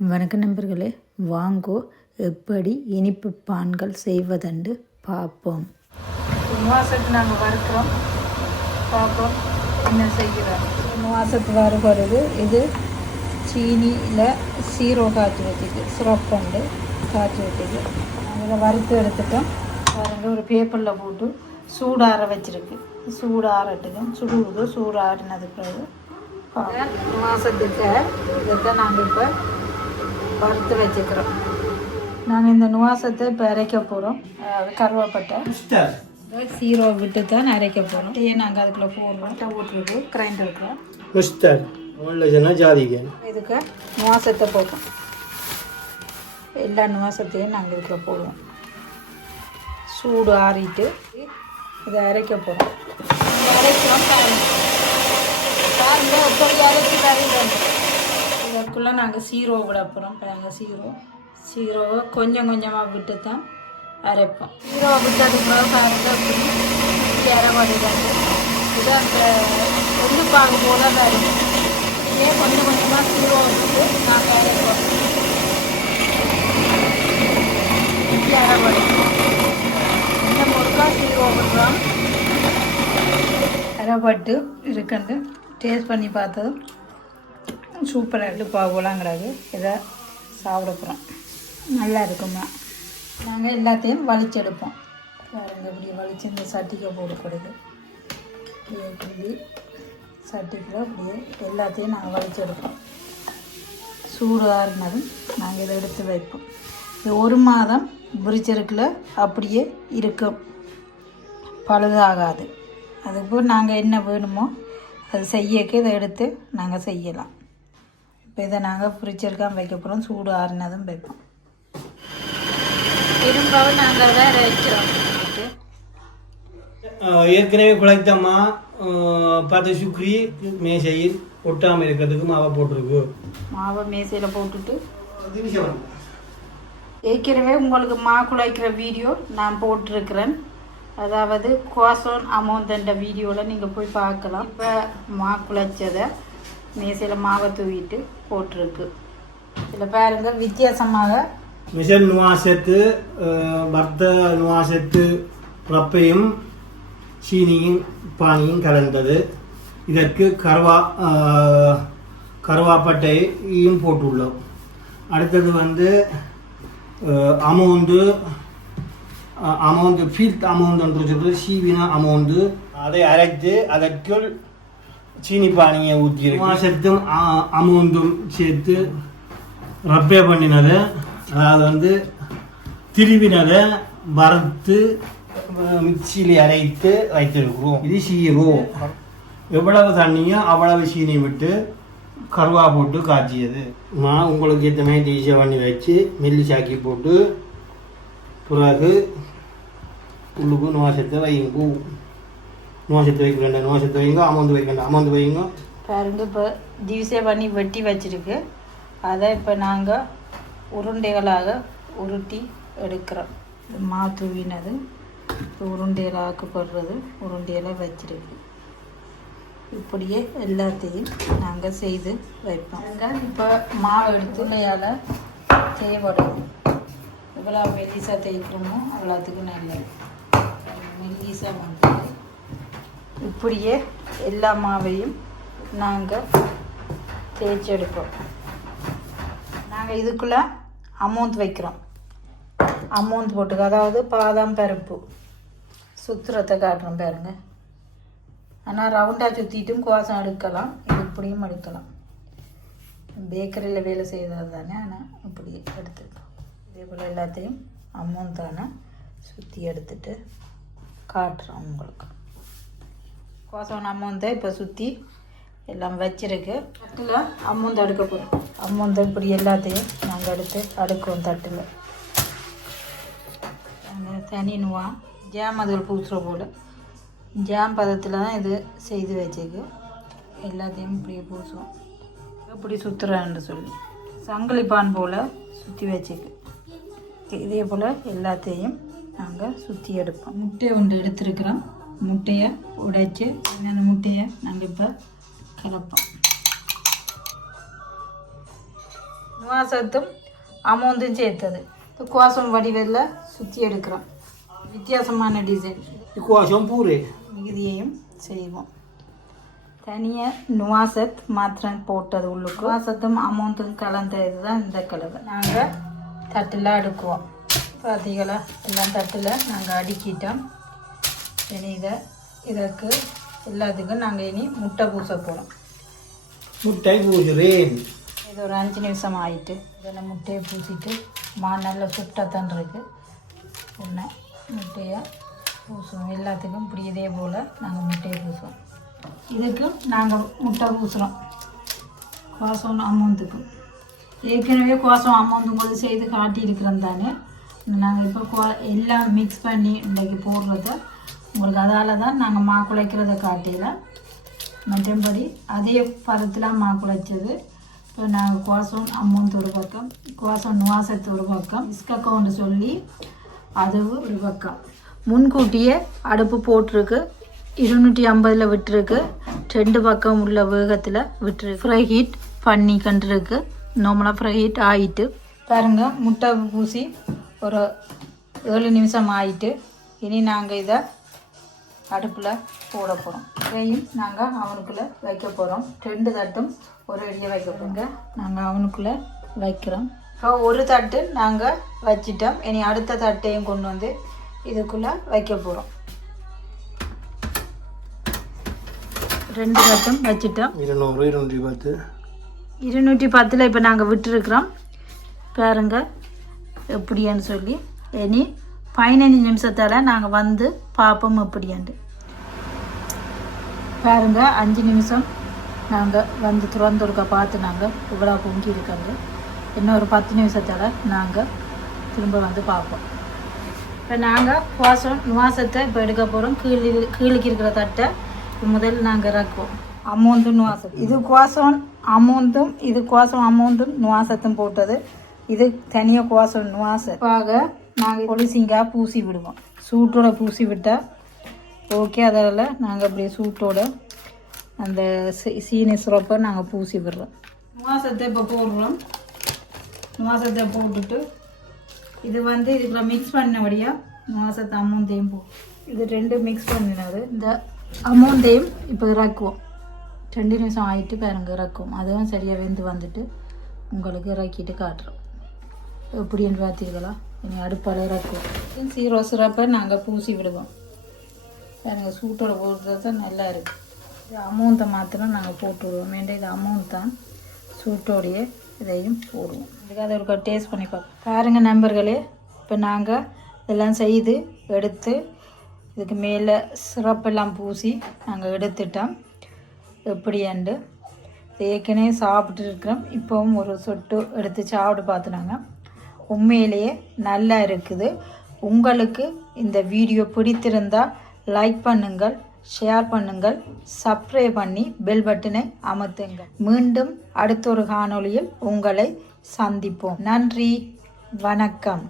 வணக்கம் நண்பர்களே வாங்கோ எப்படி இனிப்பு பான்கள் செய்வதென்று பார்ப்போம். மாதத்துக்கு நாங்கள் வறுக்கிறோம். பார்ப்போம் என்ன செய்கிறோம் மாதத்துக்கு வறுக்கிறது இது சீனியில் சீரோ காய்ச்சி வச்சுக்கு சிறப்புண்டு காய்ச்சி வச்சுக்கு அதில் வறுத்து எடுத்துட்டோம். பாருங்க ஒரு பேப்பரில் போட்டு சூடாற வச்சிருக்கு. சூடாறட்டுக்கும் சுடுவது சூடாறினது பிறகு மாதத்துக்கு இதை நாங்கள் இப்போ வறுத்து வச்சுக்கிறோம். நாங்கள் இந்த நுவாசத்தை இப்போ அரைக்க போகிறோம் கருவாப்பட்டை. சீரோ விட்டு தான் அரைக்க போகிறோம் ஏன் நாங்கள் அதுக்குள்ளே போடுறோம். போட்டுருக்கு கிரைண்டர் இருக்கிறோம் மிஸ்டர் ஜாதிக இதுக்கு நுவாசத்தை போட்டோம். எல்லா நுவாசத்தையும் நாங்கள் இதுக்குள்ளே போடுவோம். சூடு ஆறிட்டு இதை அரைக்க போகிறோம் அரைக்கிறோம் பாருங்கள் பாருங்கள் அரைச்சி கறி அதுக்குள்ளே நாங்கள் சீரோ விட போகிறோம். நாங்கள் சீரோ. சீரோவை கொஞ்சம் கொஞ்சமாக விட்டு தான் அரைப்போம். சீரோவை விட்டதுக்கு பிறகு பாருங்க இப்படி அரைப்படுறாங்க இது அந்த ஒன்று பாகு போல தான் இருக்கும் இதே கொஞ்சம் கொஞ்சமாக சீரோ விட்டு நாங்கள் அரைப்போம். இப்படி இந்த முறுக்கா சீரோ விடுறோம் அரைப்பட்டு இருக்குன்னு டேஸ்ட் பண்ணி பார்த்ததும் சூப்பராக இருக்குது போலாங்கிறது இதை சாப்பிட போகிறோம் நல்லா இருக்குமா நாங்கள் எல்லாத்தையும் வலிச்செடுப்போம் பாருங்க இப்படி வலிச்சு இந்த சட்டிக்கை போடக்கூடாது இப்படி சட்டிக்கில் அப்படியே எல்லாத்தையும் நாங்கள் வலிச்செடுப்போம் சூடாகினதும் நாங்கள் இதை எடுத்து வைப்போம். இது ஒரு மாதம் பிரிச்சருக்குள்ள அப்படியே இருக்கும். பழுதாகாது. அதுக்கு நாங்கள் என்ன வேணுமோ அது செய்யக்கு இதை எடுத்து நாங்கள் செய்யலாம். இப்போ இதை நாங்கள் ஃப்ரிட்ஜருக்காக வைக்க போகிறோம் சூடு ஆறுனதும் வைப்போம். திரும்பவும் நாங்கள் அதை வைக்கிறோம். ஏற்கனவே குழைத்தம்மா பத்து சுக்ரி மேசையில் ஒட்டாமல் இருக்கிறதுக்கு மாவை போட்டிருக்கு. மாவை மேசையில் போட்டுட்டு. ஏற்கனவே உங்களுக்கு மா குழைக்கிற வீடியோ நான் போட்டிருக்கிறேன். அதாவது கோசோன் அமௌண்ட்ன்ற வீடியோவில் நீங்கள் போய் பார்க்கலாம். இப்போ மா குழைச்சதை. மேசையில் மாவை தூவிட்டு போட்டிருக்கு. இதில் பாருங்க வித்தியாசமாக மிஷன் நுவாசத்து பர்த்த நுவாசத்து ரப்பையும் சீனியும் பானியும் கலந்தது. இதற்கு கருவா கருவாப்பட்டையும் போட்டுள்ளோம். அடுத்தது வந்து அஹ், அமௌந்து ஃபீல்ட் அமௌண்ட் என்று சொல்றது சீவின அமௌந்து. அதை அரைத்து அதற்குள் சீனி பானியை ஊற்றி மாசத்தும் அமௌந்தும் சேர்த்து ரப்பே பண்ணினதை அதாவது வந்து திருவினதை வறுத்து மிக்சியில் அரைத்து வைத்திருக்கிறோம். இது சீரோ எவ்வளவு தண்ணியோ அவ்வளவு சீனி விட்டு கருவா போட்டு காய்ச்சியது. மா உங்களுக்கு ஏற்ற மாதிரி ஈஸியாக பண்ணி வச்சு மெல்லி சாக்கி போட்டு பிறகு உள்ளுக்கு நோசத்தை வைங்க நோசத்தை வைக்க வேண்டாம் நோசத்தை வைங்க அமௌந்து வைக்க வேண்டாம் அமௌந்து வைங்க பாருங்க இப்போ திவசே பண்ணி வெட்டி வச்சிருக்கு. அதை இப்போ நாங்கள் உருண்டைகளாக உருட்டி எடுக்கிறோம். மா தூவினது இப்போ உருண்டைகளாக்கப்படுறது உருண்டையெல்லாம் வச்சிருக்கு. இப்படியே எல்லாத்தையும் நாங்கள் செய்து வைப்போம். இப்போ மாவு எடுத்து இல்லையால் செய்யப்படும் எவ்வளோ மெல்லிசாக தேய்க்கிறோமோ அவ்வளோத்துக்கு நல்லது. மெல்லிசாக வந்து இப்படியே எல்லா மாவையும் நாங்கள் தேய்ச்சி எடுப்போம் நாங்கள் இதுக்குள்ளே அமௌண்ட் வைக்கிறோம். அமௌண்ட் போட்டுக்க அதாவது பாதாம் பருப்பு சுத்துறத்தை காட்டுறோம் பாருங்க. ஆனால் ரவுண்டாக சுற்றிட்டும் கோசம் எடுக்கலாம் இது இப்படியும் எடுக்கலாம் பேக்கரியில் வேலை செய்தது தானே ஆனால் இப்படி எடுத்துருக்கோம் இதே போல் எல்லாத்தையும் அமௌண்ட் தானே சுற்றி எடுத்துட்டு காட்டுறோம் உங்களுக்கு. கோசம் அம்மோந்தை இப்போ சுற்றி எல்லாம் வச்சிருக்கு. தட்டில் அம்மோந்து அடுக்க போகிறோம் அம்மோந்தை இப்படி எல்லாத்தையும் நாங்கள் எடுத்து அடுக்குவோம் தட்டில். நாங்கள் தனி நுவா ஜாம் அதில் பூசுகிற போல். ஜாம் பதத்தில் தான் இது செய்து வச்சிருக்கு. எல்லாத்தையும் இப்படியே பூசுவோம். இப்படி சுற்றுறான்னு சொல்லி. சங்கிலிப்பான் போல் சுற்றி வச்சிருக்கு. இதே போல் எல்லாத்தையும் நாங்கள் சுற்றி எடுப்போம். முட்டை ஒன்று எடுத்துருக்குறோம். முட்டையை உடைச்சி அந்த முட்டையை? நாங்கள் இப்போ கலப்போம். நுவாசத்தும் அமௌண்ட்டும் சேர்த்தது. குவாசம் வடிவில் சுற்றி எடுக்கிறோம். வித்தியாசமான டிசைன் Equation pure. மிகுதியையும் செய்வோம். தனியாக நுவாசத் மாத்திரம் போட்டது உள்ளுக்கு. நுவாசத்தும் அமௌண்ட்டும் கலந்த இதுதான் இந்த கலவை. நாங்கள் தட்டில் அடுக்குவோம். பார்த்தீங்களா எல்லாம் தட்டில் நாங்கள் அடுக்கிட்டோம். இனி இதை இதற்கு எல்லாத்துக்கும் நாங்கள் இனி முட்டை பூச போகிறோம் முட்டை பூசுறேன். இது ஒரு அஞ்சு நிமிஷம் ஆயிட்டு இதில் முட்டையை பூசிட்டு மா நல்லா சுட்டத்தான் இருக்கு. உடனே முட்டையை பூசுவோம். எல்லாத்துக்கும் இப்படி இதே போல் நாங்கள் முட்டையை பூசுவோம். இதுக்கு நாங்கள் முட்டை பூசுகிறோம் குவாசம் அமௌண்ட்டுக்கும் ஏற்கனவே குவாசம் அமௌண்ட் போது செய்து காட்டியிருக்கிறோம் தானே. நாங்கள் இப்போ குவா எல்லாம் மிக்ஸ் பண்ணி இன்றைக்கு போடுறத உங்களுக்கு அதால் தான் நாங்கள் மா குலைக்கிறத காட்டில. மற்றபடி அதே பதத்தில் மா குலைச்சது. இப்போ நாங்கள் கோசம் அமௌண்ட் ஒரு பக்கம் கோசம் நுவாசத்து ஒரு பக்கம் இஸ்கக்கவுண்டு சொல்லி அதுவும் ஒரு பக்கம். முன்கூட்டியே அடுப்பு போட்டிருக்கு. இருநூற்றி ஐம்பதில் விட்டுருக்கு. ரெண்டு பக்கம் உள்ள வேகத்தில் விட்டுருக்கு. ஃப்ரை ஹீட் பண்ணி கண்டுருக்கு. நார்மலாக ஃப்ரை ஹீட் ஆகிட்டு பாருங்க முட்டை பூசி ஒரு ஏழு நிமிஷம் ஆயிட்டு. இனி நாங்கள் இதை அடுப்பில் போட போகிறோம் இதையும் நாங்கள் அவனுக்குள்ளே வைக்க போகிறோம் ரெண்டு தட்டும் ஒரு அடியாக வைக்க போகிறோங்க நாங்கள் அவனுக்குள்ளே வைக்கிறோம். இப்போ ஒரு தட்டு நாங்கள் வச்சிட்டோம். இனி அடுத்த தட்டையும் கொண்டு வந்து இதுக்குள்ளே வைக்க போகிறோம் ரெண்டு தட்டும் வச்சிட்டோம். இருநூறு இருநூற்றி பத்து. இருநூற்றி பத்தில் இப்போ நாங்கள் விட்டுருக்குறோம். பாருங்க எப்படின்னு சொல்லி. இனி பதினஞ்சு நிமிஷத்தால் நாங்கள் வந்து பார்ப்போம் எப்படியாண்டு. பாருங்க அஞ்சு நிமிஷம் நாங்கள் வந்து துறந்துருக்க பார்த்து நாங்கள் இவ்வளோ பொங்கி இருக்காங்க. இன்னும் ஒரு பத்து நிமிஷத்தால் நாங்கள் திரும்ப வந்து பார்ப்போம் இப்போ நாங்கள் வாசம் நிவாசத்தை இப்போ எடுக்க போகிறோம் கீழே கீழுக்கு இருக்கிற தட்டை முதல் நாங்கள் இறக்குவோம். அமௌண்ட்டும் நுவாசம் இது குவாசம் அமௌண்ட்டும் இது குவாசம் அமௌண்ட்டும் நுவாசத்தும் போட்டது. இது தனியாக குவாசம் நுவாசப்பாக நாங்கள் பொலிசிங்காக பூசி விடுவோம். சூட்டோட பூசி விட்டால் ஓகே அதில் நாங்கள் அப்படியே சூட்டோட அந்த சீ- சீனி சிறப்பை நாங்கள் பூசி விடுறோம். மாசத்தை இப்போ போடுறோம். மாசத்தை போட்டுட்டு இது வந்து இதுக்குள்ள மிக்ஸ் பண்ணபடியாக மாசத்தை அமௌண்ட்டையும் போ இது ரெண்டு மிக்ஸ் பண்ணினது. இந்த அமௌண்ட்டையும் இப்போ இறக்குவோம். ரெண்டு நிமிஷம் ஆகிட்டு பாருங்க இறக்குவோம் அதுவும் சரியாக வெந்து வந்துட்டு உங்களுக்கு இறக்கிட்டு காட்டுறோம். எப்படின்னு பார்த்தீங்களா இனி அடுப்பால் இறக்குவோம் சீரோ சிறப்பை நாங்கள் பூசி விடுவோம். எனக்கு சூட்டோட போடுறது தான் நல்லா இருக்குது இது அமௌண்ட்டை மாத்திரம் நாங்கள் போட்டு விடுவோம். வேண்டிய இது அமௌண்ட் தான்? சூட்டோடைய இதையும் போடுவோம். அதுக்கு அதை ஒரு டேஸ்ட் பண்ணி பார்ப்போம். பாருங்கள் நண்பர்களே இப்போ நாங்கள் இதெல்லாம் செய்து எடுத்து இதுக்கு மேலே சிறப்பெல்லாம் பூசி நாங்கள் எடுத்துட்டோம். எப்படியாண்டு ஏற்கனவே சாப்பிட்டு இருக்கிறோம். இப்போவும் ஒரு சொட்டு எடுத்து சாப்பிட்டு பார்த்துனாங்க உண்மையிலேயே நல்லா இருக்குது. உங்களுக்கு இந்த வீடியோ பிடித்திருந்தால் லைக் பண்ணுங்கள் ஷேர் பண்ணுங்கள் சப்ஸ்கிரைப் பண்ணி பெல் பட்டனை அமர்த்துங்கள். மீண்டும் அடுத்த ஒரு காணொளியில் உங்களை சந்திப்போம். நன்றி வணக்கம்.